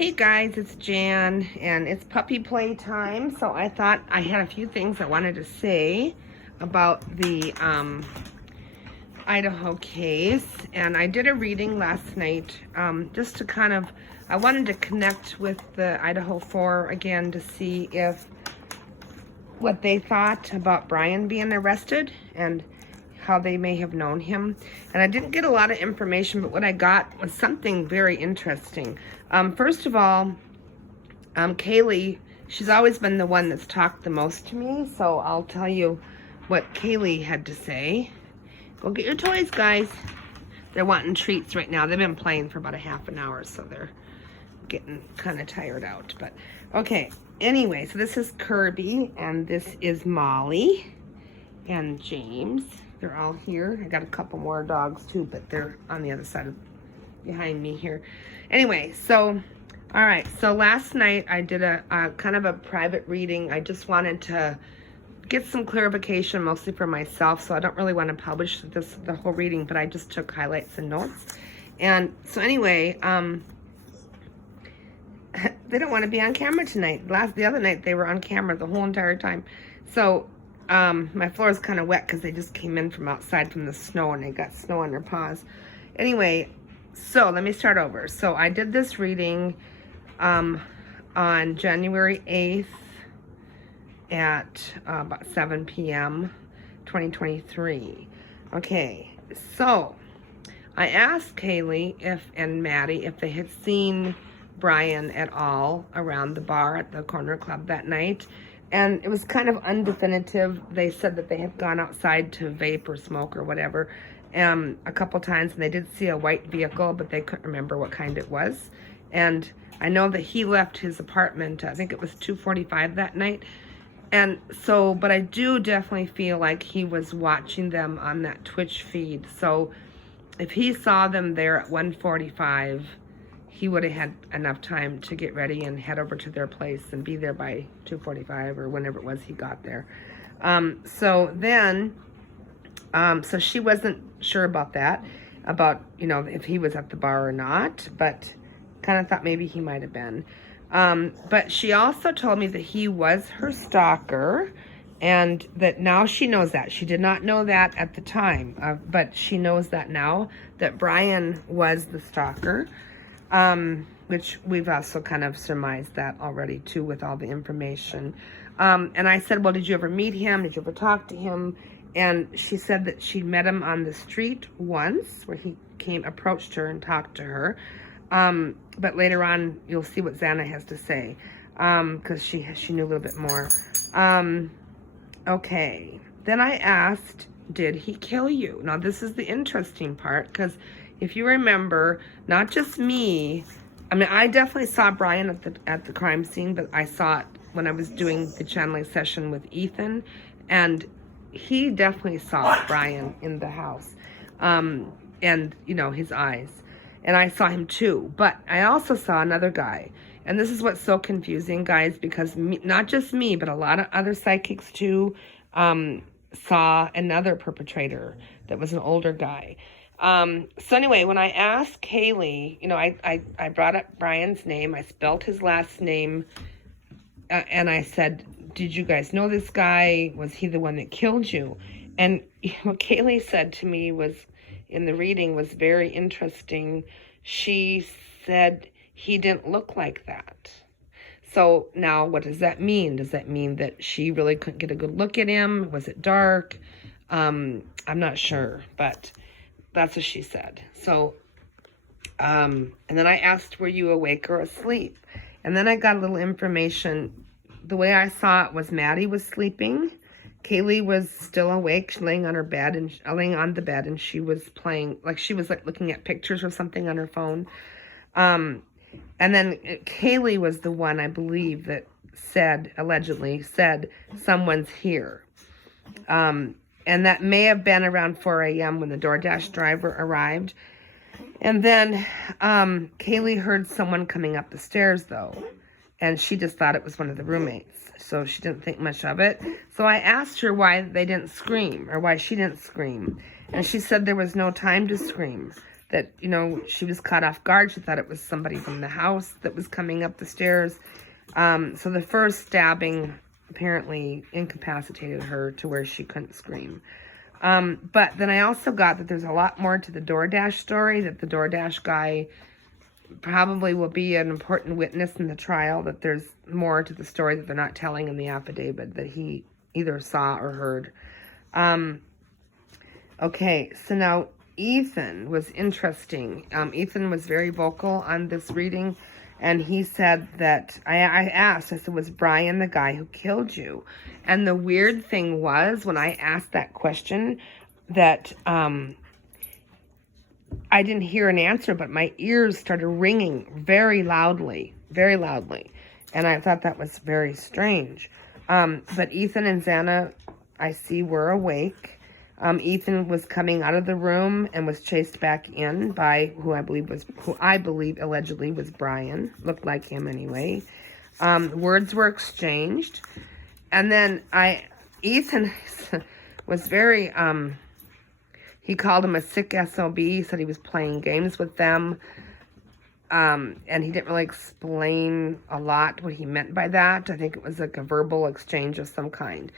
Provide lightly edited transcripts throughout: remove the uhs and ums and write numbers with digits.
Hey guys, it's Jan, and it's puppy play time. So I thought I had a few things I wanted to say about the Idaho case. And I did a reading last night just to I wanted to connect with the Idaho 4 again to see what they thought about Bryan being arrested and how they may have known him. And I didn't get a lot of information, but what I got was something very interesting. First of all, Kaylee, she's always been the one that's talked the most to me, so I'll tell you what Kaylee had to say. Go get your toys, guys. They're wanting treats right now. They've been playing for about a half an hour, so they're getting kind of tired out. But okay, anyway, so this is Kirby, and this is Molly and James. They're all here. I got a couple more dogs too, but they're on the other side of behind me here. Anyway, so all right, so last night I did a kind of a private reading. I just wanted to get some clarification, mostly for myself, so I don't really want to publish the whole reading, but I just took highlights and notes. And so anyway, they don't want to be on camera tonight. The other night they were on camera the whole entire time. So my floor is kind of wet because they just came in from outside from the snow and they got snow on their paws. Anyway, so let me start over. So I did this reading on January 8th at about 7 p.m. 2023. Okay, so I asked Kaylee and Maddie if they had seen Bryan at all around the bar at the corner club that night. And it was kind of undefinitive. They said that they had gone outside to vape or smoke or whatever a couple times, and they did see a white vehicle, but they couldn't remember what kind it was. And I know that he left his apartment, I think it was 2:45 that night. And so, but I do definitely feel like he was watching them on that Twitch feed. So if he saw them there at 1:45, he would have had enough time to get ready and head over to their place and be there by 2:45 or whenever it was he got there. So she wasn't sure about that, about, you know, if he was at the bar or not, but kind of thought maybe he might have been. But she also told me that he was her stalker, and that now she knows that. She did not know that at the time, but she knows that now, that Bryan was the stalker. Which we've also kind of surmised that already too with all the information. And I said, well, did you ever meet him? Did you ever talk to him? And she said that she met him on the street once, where he approached her and talked to her. But later on, you'll see what Xana has to say, because she knew a little bit more. Okay. Then I asked, did he kill you? Now, this is the interesting part, because if you remember, not just me, I mean, I definitely saw Bryan at the crime scene, but I saw it when I was doing the channeling session with Ethan, and he definitely saw Bryan in the house, and, you know, his eyes. And I saw him too, but I also saw another guy. And this is what's so confusing, guys, because not just me, but a lot of other psychics too saw another perpetrator that was an older guy. So anyway, when I asked Kaylee, you know, I brought up Bryan's name, I spelled his last name, and I said, did you guys know this guy? Was he the one that killed you? And what Kaylee said to me was, in the reading, was very interesting. She said he didn't look like that. So now what does that mean? Does that mean that she really couldn't get a good look at him? Was it dark? I'm not sure, but that's what she said. So, and then I asked, were you awake or asleep? And then I got a little information. The way I saw it was Maddie was sleeping. Kaylee was still awake, laying on her bed and laying on the bed, and she was playing, like she was like looking at pictures or something on her phone. And then Kaylee was the one, I believe, that allegedly said, someone's here. And that may have been around 4 a.m. when the DoorDash driver arrived. And then Kaylee heard someone coming up the stairs, though, and she just thought it was one of the roommates. So she didn't think much of it. So I asked her why they didn't scream, or why she didn't scream. And she said there was no time to scream. that, you know, she was caught off guard. She thought it was somebody from the house that was coming up the stairs. So the first stabbing apparently incapacitated her to where she couldn't scream. But then I also got that there's a lot more to the DoorDash story, that the DoorDash guy probably will be an important witness in the trial, that there's more to the story that they're not telling in the affidavit that he either saw or heard. Okay, so now Ethan was interesting. Ethan was very vocal on this reading, and he said that, I said, was Bryan the guy who killed you? And the weird thing was, when I asked that question, that I didn't hear an answer, but my ears started ringing very loudly. And I thought that was very strange. But Ethan and Xana, I see, were awake. Ethan was coming out of the room and was chased back in by who I believe allegedly was Bryan. Looked like him anyway. Words were exchanged. And then Ethan was very, he called him a sick SOB. He said he was playing games with them. And he didn't really explain a lot what he meant by that. I think it was like a verbal exchange of some kind.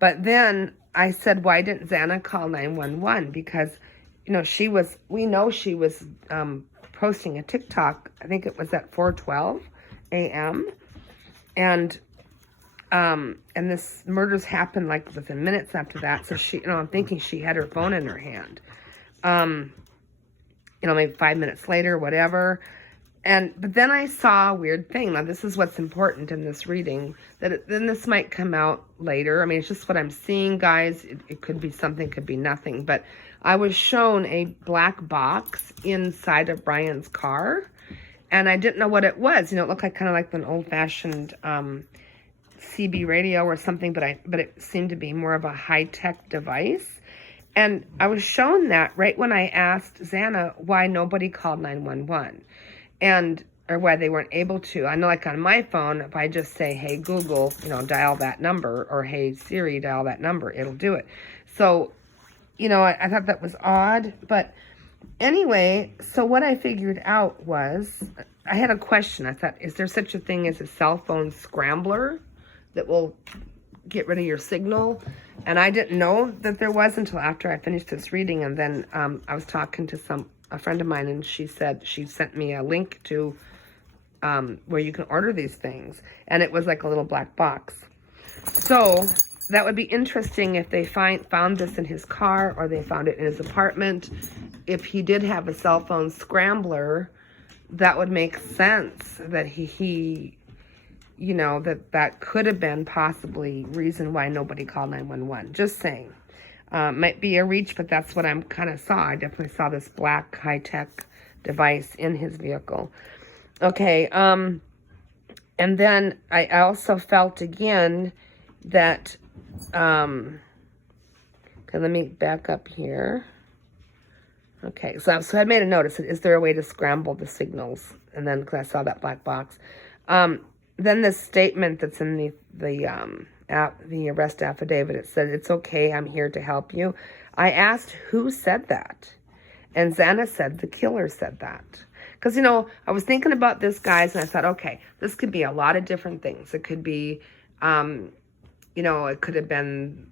But then I said, why didn't Xana call 911? Because, you know, we know she was posting a TikTok. I think it was at 4:12 a.m. And this murders happened like within minutes after that. So she, you know, I'm thinking she had her phone in her hand. You know, maybe 5 minutes later, whatever. But then I saw a weird thing. Now, this is what's important in this reading. Then this might come out later. I mean, it's just what I'm seeing, guys. It could be something, could be nothing. But I was shown a black box inside of Bryan's car. And I didn't know what it was. You know, it looked like kind of like an old-fashioned CB radio or something. But it seemed to be more of a high-tech device. And I was shown that right when I asked Xana why nobody called 911. Or why they weren't able to. I know, like on my phone, if I just say, hey, Google, you know, dial that number, or hey, Siri, dial that number, it'll do it. So, you know, I thought that was odd. But anyway, so what I figured out was, I had a question. I thought, is there such a thing as a cell phone scrambler that will get rid of your signal? And I didn't know that there was until after I finished this reading. And then I was talking to a friend of mine, and she said she sent me a link to where you can order these things, and it was like a little black box. So that would be interesting if they found this in his car, or they found it in his apartment. If he did have a cell phone scrambler, that would make sense that he you know, that could have been possibly reason why nobody called 911. Just saying. Might be a reach, but that's what I'm kind of saw. I definitely saw this black high-tech device in his vehicle. Okay, and then I also felt again that, okay, let me back up here. Okay, so I made a notice. Is there a way to scramble the signals? And then, because I saw that black box. Then the statement that's in the arrest affidavit, it said, it's okay, I'm here to help you. I asked who said that. And Xana said the killer said that. Because, you know, I was thinking about this, guys, and I thought, okay, this could be a lot of different things. It could be, you know, it could have been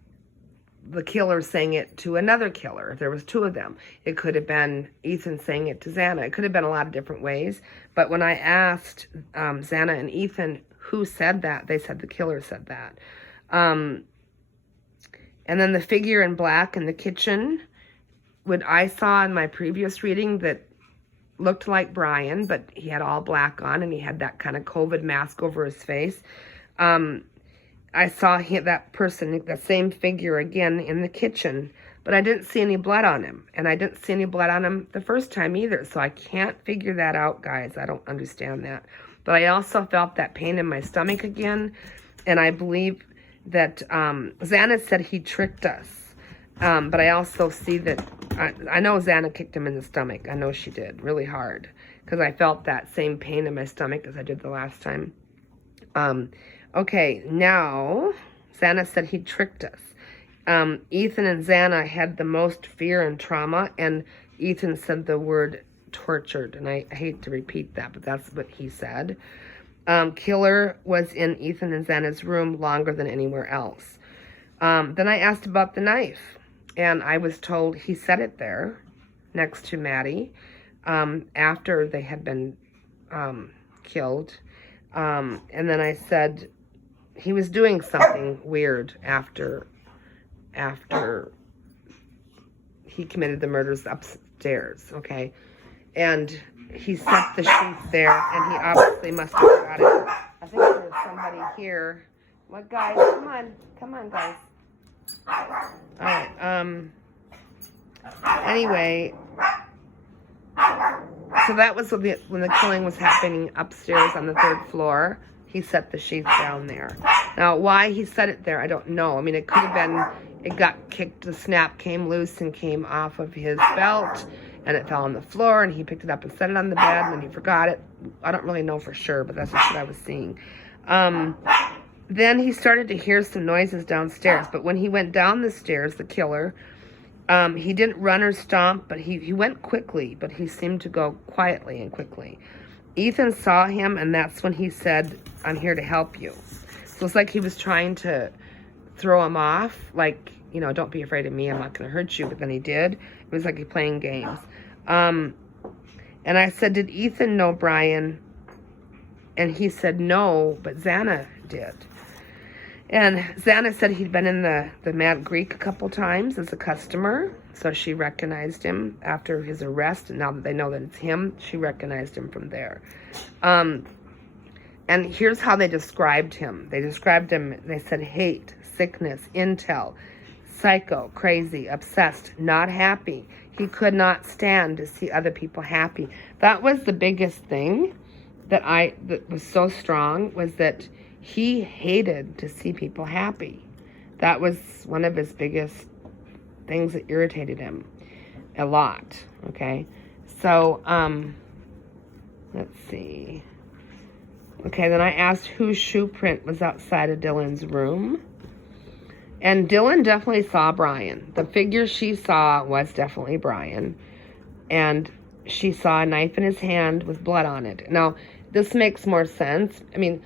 the killer saying it to another killer, if there was two of them. It could have been Ethan saying it to Xana. It could have been a lot of different ways. But when I asked Xana and Ethan who said that, they said the killer said that. And then the figure in black in the kitchen, what I saw in my previous reading that looked like Bryan, but he had all black on and he had that kind of COVID mask over his face. I saw that person, the same figure again in the kitchen, but I didn't see any blood on him. And I didn't see any blood on him the first time either. So I can't figure that out, guys. I don't understand that. But I also felt that pain in my stomach again. And I believe that Xana said he tricked us. But I also see that, I know Xana kicked him in the stomach. I know she did, really hard. Because I felt that same pain in my stomach as I did the last time. Okay, now, Xana said he tricked us. Ethan and Xana had the most fear and trauma, and Ethan said the word tortured. And I hate to repeat that, but that's what he said. Killer was in Ethan and Xana's room longer than anywhere else. Then I asked about the knife, and I was told he set it there next to Maddie after they had been killed. And then I said he was doing something weird after he committed the murders upstairs, okay? And he set the sheath there, and he obviously must have got it. I think there's somebody here. What, guys? Come on, guys. All right. Anyway, so that was when the killing was happening upstairs on the 3rd floor. He set the sheath down there. Now, why he set it there, I don't know. I mean, it could have been it got kicked, the snap came loose and came off of his belt, and it fell on the floor, and he picked it up and set it on the bed, and then he forgot it. I don't really know for sure, but that's just what I was seeing. Then he started to hear some noises downstairs, but when he went down the stairs, the killer, he didn't run or stomp, but he went quickly, but he seemed to go quietly and quickly. Ethan saw him, and that's when he said, "I'm here to help you." So it's like he was trying to throw him off, like, you know, "Don't be afraid of me, I'm not going to hurt you," but then he did. It was like he playing games. And I said, "Did Ethan know Bryan?" And he said no, but Xana did. And Xana said he'd been in the Mad Greek a couple times as a customer, so she recognized him after his arrest, and now that they know that it's him, she recognized him from there. And here's how they described him. They described him, they said hate, sickness, intel, psycho, crazy, obsessed, not happy. He could not stand to see other people happy. That was the biggest thing that was so strong, was that he hated to see people happy. That was one of his biggest things that irritated him a lot, okay? So, let's see. Okay, then I asked whose shoe print was outside of Dylan's room. And Dylan definitely saw Bryan. The figure she saw was definitely Bryan. And she saw a knife in his hand with blood on it. Now, this makes more sense. I mean,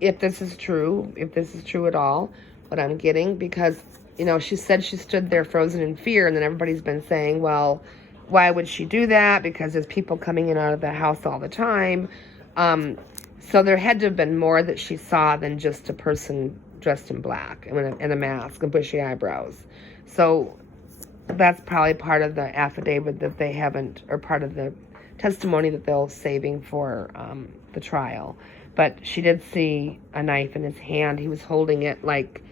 if this is true at all, what I'm getting, because, you know, she said she stood there frozen in fear, and then everybody's been saying, well, why would she do that? Because there's people coming in and out of the house all the time. So there had to have been more that she saw than just a person dressed in black and a mask and bushy eyebrows. So that's probably part of the affidavit that they haven't, or part of the testimony that they'll saving for the trial. But she did see a knife in his hand. He was holding it like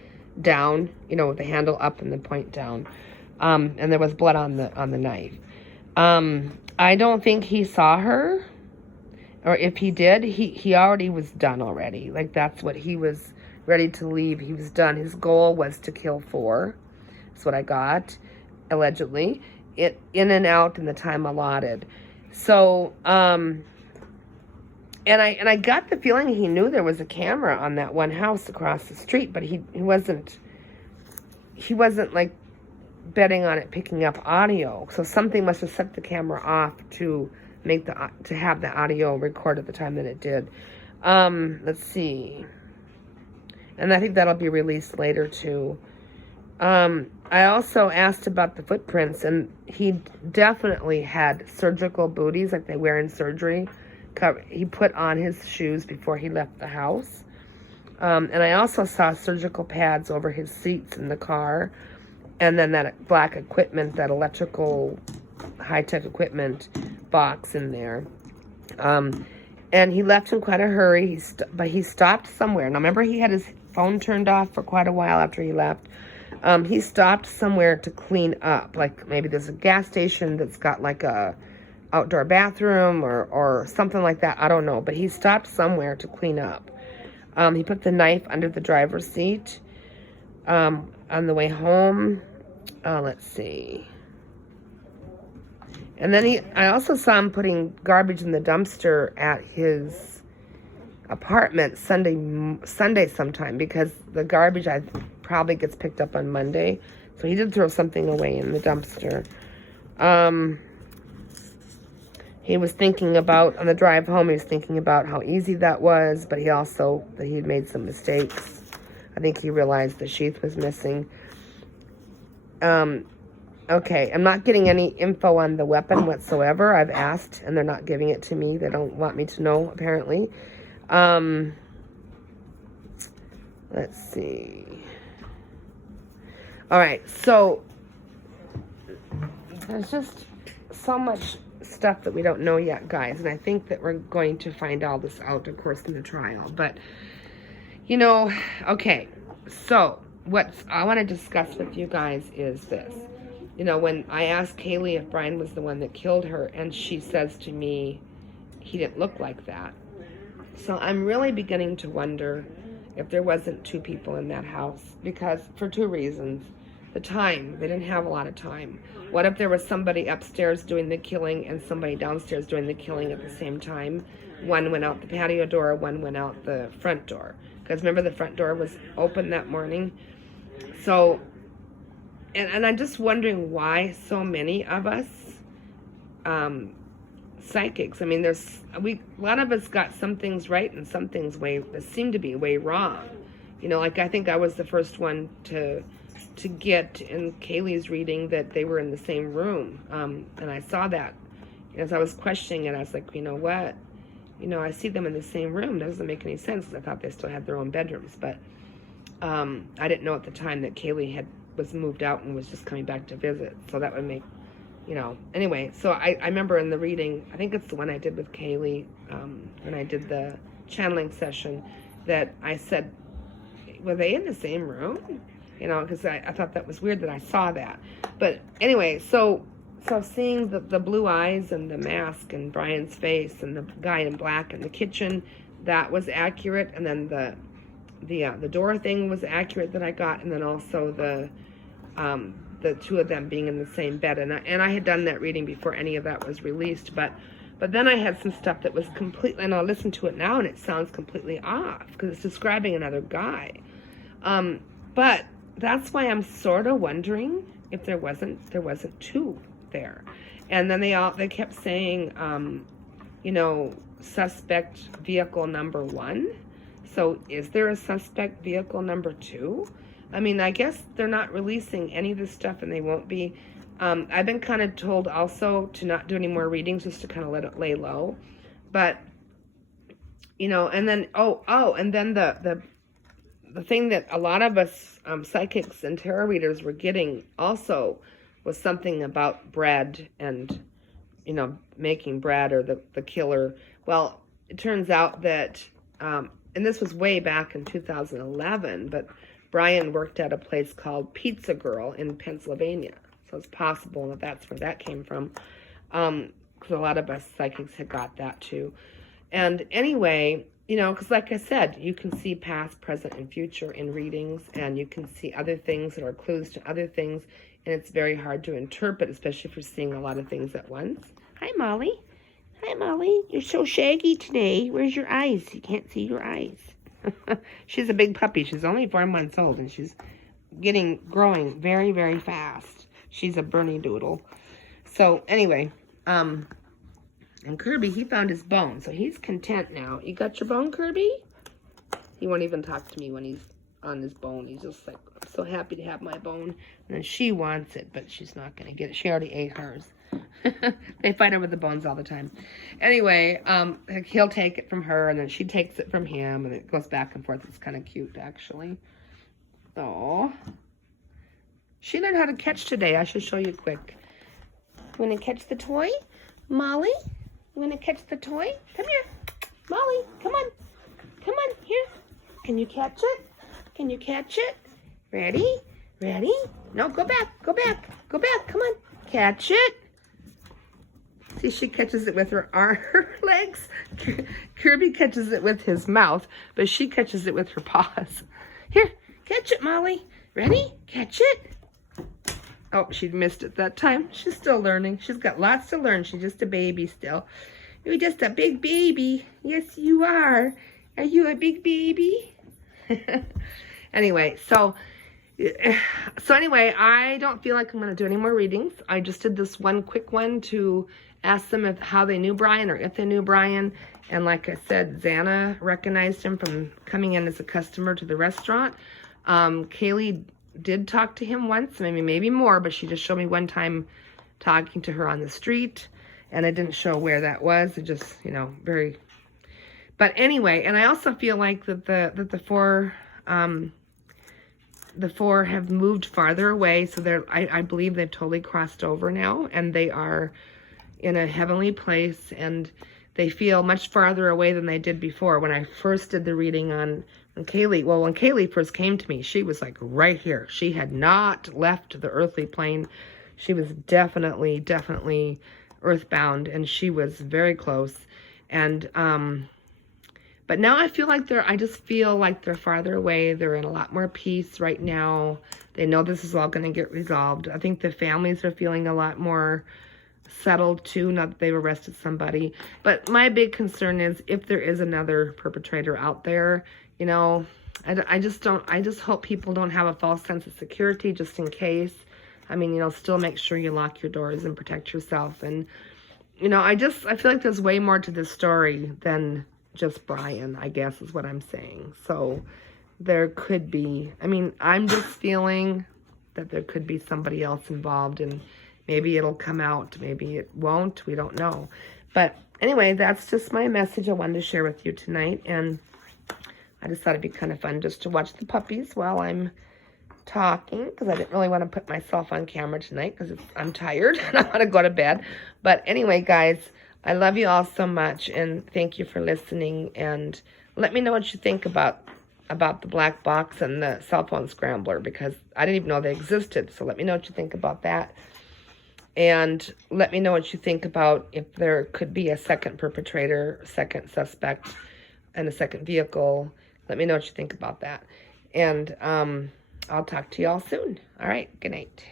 down, you know, with the handle up and the point down. And there was blood on the knife. I don't think he saw her, or if he did, he already was done already. Like, that's what he was ready to leave. He was done. His goal was to kill 4. That's what I got, allegedly. In and out in the time allotted. So, and I got the feeling he knew there was a camera on that one house across the street, but he wasn't like betting on it picking up audio. So something must have set the camera off to have the audio record at the time that it did. Let's see. And I think that'll be released later too. I also asked about the footprints, and he definitely had surgical booties like they wear in surgery. He put on his shoes before he left the house. And I also saw surgical pads over his seats in the car. And then that black equipment, that electrical high-tech equipment box in there. And he left in quite a hurry, but he stopped somewhere. Now, remember, he had his phone turned off for quite a while after he left. He stopped somewhere to clean up. Like, maybe there's a gas station that's got like a outdoor bathroom or something like that. I don't know. But he stopped somewhere to clean up. He put the knife under the driver's seat on the way home. Let's see. And then I also saw him putting garbage in the dumpster at his apartment Sunday sometime, because the garbage probably gets picked up on Monday. So he did throw something away in the dumpster. he was thinking about, on the drive home, he was thinking about how easy that was, but he also, that he'd made some mistakes. I think he realized the sheath was missing. Okay, I'm not getting any info on the weapon whatsoever. I've asked, and they're not giving it to me. They don't want me to know, apparently. Let's see. All right, so there's just so much stuff that we don't know yet, guys, and I think that we're going to find all this out, of course, in the trial. But, you know, okay, so what I want to discuss with you guys is this. You know, when I asked Kaylee if Bryan was the one that killed her, and she says to me, he didn't look like that. So I'm really beginning to wonder if there wasn't two people in that house, because for two reasons. The time, they didn't have a lot of time. What if there was somebody upstairs doing the killing and somebody downstairs doing the killing at the same time? One went out the patio door, one went out the front door. Because remember, the front door was open that morning. So, and I'm just wondering why so many of us psychics, I mean, a lot of us got some things right and some things seem to be way wrong. You know, like I think I was the first one to get in Kaylee's reading that they were in the same room. And I saw that as I was questioning it. I was like, you know what? You know, I see them in the same room. That doesn't make any sense, because I thought they still had their own bedrooms. But I didn't know at the time that Kaylee was moved out and was just coming back to visit. So that would make, you know, anyway. So I remember in the reading, I think it's the one I did with Kaylee, when I did the channeling session, that I said, were they in the same room? You know, because I thought that was weird that I saw that. But anyway, so seeing the blue eyes and the mask and Bryan's face and the guy in black in the kitchen, that was accurate. And then the door thing was accurate that I got. And then also the two of them being in the same bed. And I had done that reading before any of that was released. But then I had some stuff that was completely, and I'll listen to it now, and it sounds completely off because it's describing another guy. But that's why I'm sort of wondering if there wasn't two there. And then they kept saying, you know, suspect vehicle number 1. So is there a suspect vehicle number 2? I mean, I guess they're not releasing any of this stuff, and they won't be. I've been kind of told also to not do any more readings, just to kind of let it lay low. But, you know, and then, and then the thing that a lot of us psychics and tarot readers were getting also was something about bread and, you know, making bread, or the killer. Well, it turns out that, and this was way back in 2011, but Bryan worked at a place called Pizza Girl in Pennsylvania. So it's possible that that's where that came from, because a lot of us psychics had got that too. And anyway, you know, because like I said, you can see past, present, and future in readings, and you can see other things that are clues to other things, and it's very hard to interpret, especially if you're seeing a lot of things at once. Hi, Molly. Hi, Molly. You're so shaggy today. Where's your eyes? You can't see your eyes. She's a big puppy. She's only 4 months old, and she's growing very, very fast. She's a Bernie doodle. So anyway, and Kirby, he found his bone, so he's content now. You got your bone, Kirby? He won't even talk to me when he's on his bone. He's just like, I'm so happy to have my bone. And then she wants it, but she's not going to get it. She already ate hers. They fight over the bones all the time. Anyway, he'll take it from her, and then she takes it from him, and it goes back and forth. It's kind of cute, actually. Oh, she learned how to catch today. I should show you quick. You want to catch the toy, Molly? You want to catch the toy? Come here, Molly. Come on. Come on, here. Can you catch it? Can you catch it? Ready? Ready? No, go back. Go back. Go back. Come on. Catch it. See, she catches it with her legs. Kirby catches it with his mouth, but she catches it with her paws. Here, catch it, Molly. Ready? Catch it. Oh, she missed it that time. She's still learning. She's got lots to learn. She's just a baby still. You're just a big baby. Yes, you are. Are you a big baby? Anyway, so anyway, I don't feel like I'm going to do any more readings. I just did this one quick one to asked them how they knew Bryan or if they knew Bryan. And like I said, Xana recognized him from coming in as a customer to the restaurant. Kaylee did talk to him once, maybe more, but she just showed me one time talking to her on the street. And it didn't show where that was. It just, very... But anyway, and I also feel like that the four have moved farther away. So I believe they've totally crossed over now. And they are in a heavenly place. And they feel much farther away than they did before. When I first did the reading on Kaylee, well, when Kaylee first came to me, she was like right here. She had not left the earthly plane. She was definitely earthbound, and she was very close. And but now I just feel like they're farther away. They're in a lot more peace right now. They know this is all going to get resolved. I think the families are feeling a lot more settled too, not that they've arrested somebody. But my big concern is if there is another perpetrator out there, I just hope people don't have a false sense of security just in case. Still make sure you lock your doors and protect yourself. And, I feel like there's way more to this story than just Bryan, I guess is what I'm saying. So there could be, I'm just feeling that there could be somebody else involved, and maybe it'll come out, maybe it won't, we don't know. But anyway, that's just my message I wanted to share with you tonight. And I just thought it'd be kind of fun just to watch the puppies while I'm talking, because I didn't really want to put myself on camera tonight because I'm tired and I want to go to bed. But anyway, guys, I love you all so much, and thank you for listening. And let me know what you think about the black box and the cell phone scrambler, because I didn't even know they existed. So let me know what you think about that. And let me know what you think about if there could be a second perpetrator, second suspect, and a second vehicle. Let me know what you think about that. And I'll talk to you all soon. All right, good night.